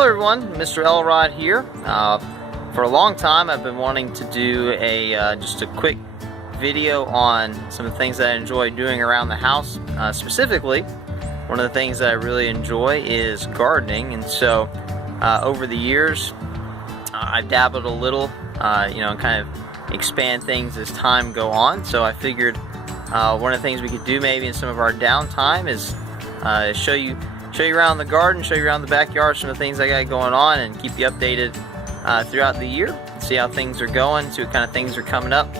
Hello everyone, Mr. Elrod here. For a long time I've been wanting to do just a quick video on some of the things that I enjoy doing around the house. Specifically, one of the things that I really enjoy is gardening, and so over the years I've dabbled a little, and kind of expand things as time go on. So I figured one of the things we could do maybe in some of our downtime is show you around the garden, show you around the backyard, some of the things I got going on, and keep you updated throughout the year. See how things are going, see what kind of things are coming up.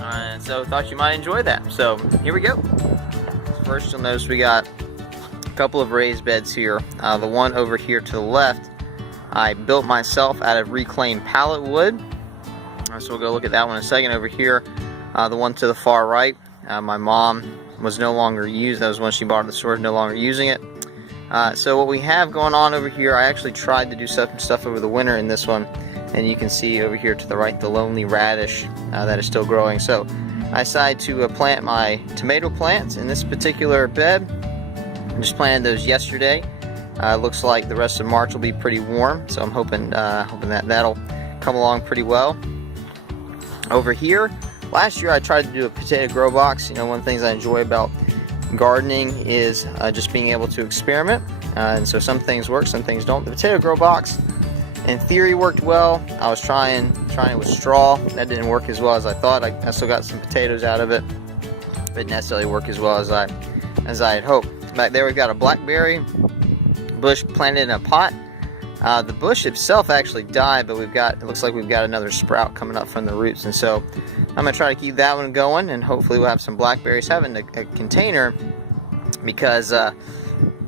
And so I thought you might enjoy that. So here we go. First, you'll notice we got a couple of raised beds here. The one over here to the left, I built myself out of reclaimed pallet wood. So we'll go look at that one in a second. Over here, the one to the far right, my mom was no longer used. That was when she bought it at the store, no longer using it. So what we have going on over here, I actually tried to do some stuff over the winter in this one, and you can see over here to the right the lonely radish that is still growing. So I decided to plant my tomato plants in this particular bed. I just planted those yesterday. Looks like the rest of March will be pretty warm, so I'm hoping that that'll come along pretty well. Over here, last year I tried to do a potato grow box. One of the things I enjoy about gardening is just being able to experiment, and so some things work, some things don't. The potato grow box in theory worked well. I was trying it with straw. That didn't work as well as I thought. I still got some potatoes out of it, but didn't necessarily work as well as I had hoped. Back there we've got a blackberry bush planted in a pot. The bush itself actually died, but it looks like we've got another sprout coming up from the roots, and so I'm gonna try to keep that one going, and hopefully we'll have some blackberries. Having a container because I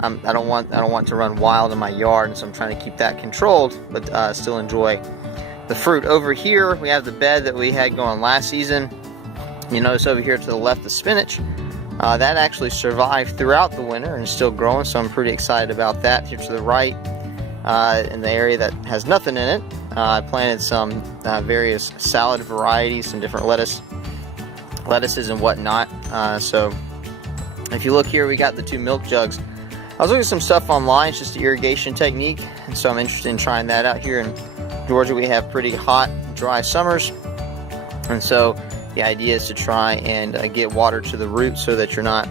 don't want to run wild in my yard, and so I'm trying to keep that controlled, but still enjoy the fruit. Over here we have the bed that we had going last season. You notice over here to the left the spinach. That actually survived throughout the winter and is still growing, so I'm pretty excited about that. Here to the right, in the area that has nothing in it, I planted some various salad varieties, some different lettuces and whatnot. So if you look here, we got the 2 milk jugs. I was looking at some stuff online, it's just the irrigation technique, and so I'm interested in trying that out. Here in Georgia we have pretty hot, dry summers, and so the idea is to try and get water to the roots so that you're not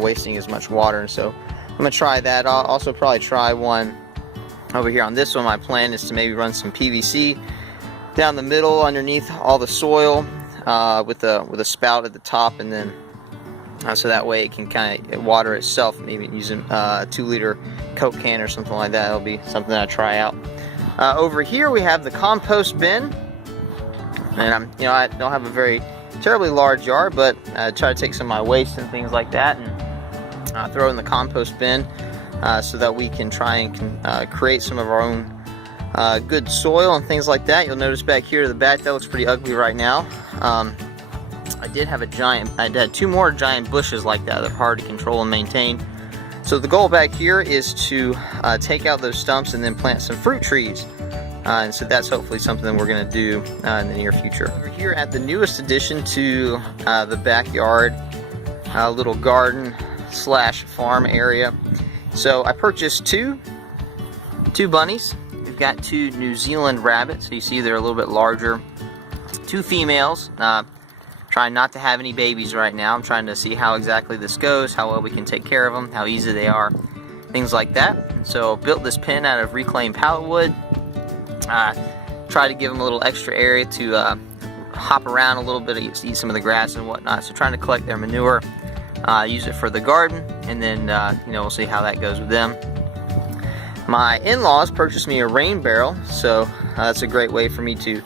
wasting as much water. And so I'm gonna try that. I'll also probably try one over here on this one. My plan is to maybe run some PVC down the middle underneath all the soil with a spout at the top, and then so that way it can kind of water itself, maybe using a 2-liter Coke can or something like that. It'll be something that I try out. Over here we have the compost bin, and I don't have a very terribly large yard, but I try to take some of my waste and things like that and throw in the compost bin. So that we can try and create some of our own good soil and things like that. You'll notice back here to the back, that looks pretty ugly right now. I had 2 more giant bushes like that are hard to control and maintain. So the goal back here is to take out those stumps and then plant some fruit trees. And so that's hopefully something we're going to do in the near future. Over here at the newest addition to the backyard, little garden / farm area. So I purchased two bunnies. We've got 2 New Zealand rabbits. So you see they're a little bit larger. 2 females. Trying not to have any babies right now. I'm trying to see how exactly this goes, how well we can take care of them, how easy they are, things like that. And so built this pen out of reclaimed pallet wood. Try to give them a little extra area to hop around a little bit, eat some of the grass and whatnot. So trying to collect their manure. Use it for the garden, and then we'll see how that goes with them. My in-laws purchased me a rain barrel, so that's a great way for me to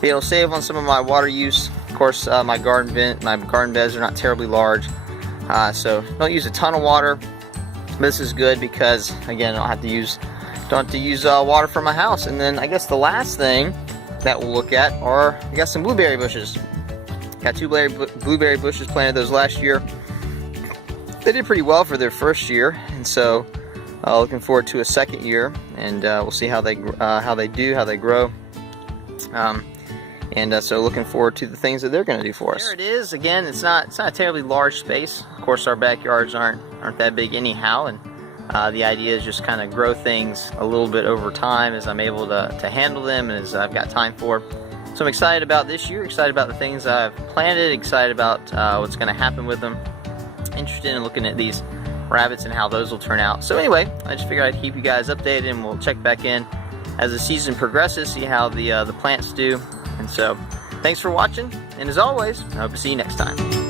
be able to save on some of my water use. Of course, my garden beds are not terribly large, so don't use a ton of water. This is good because again, I don't have to use water for my house. And then I guess the last thing that we'll look at are I got some blueberry bushes. Got 2 blueberry bushes, planted those last year. They did pretty well for their first year, and so looking forward to a second year, and we'll see how they grow. So looking forward to the things that they're going to do for us. There it is. Again, it's not a terribly large space. Of course, our backyards aren't that big anyhow, and The idea is just kind of grow things a little bit over time as I'm able to handle them and as I've got time for. So I'm excited about this year, excited about the things I've planted, excited about what's going to happen with them. Interested in looking at these rabbits and how those will turn out. So anyway, I just figured I'd keep you guys updated, and we'll check back in as the season progresses, see how the plants do. And so thanks for watching, and as always, I hope to see you next time.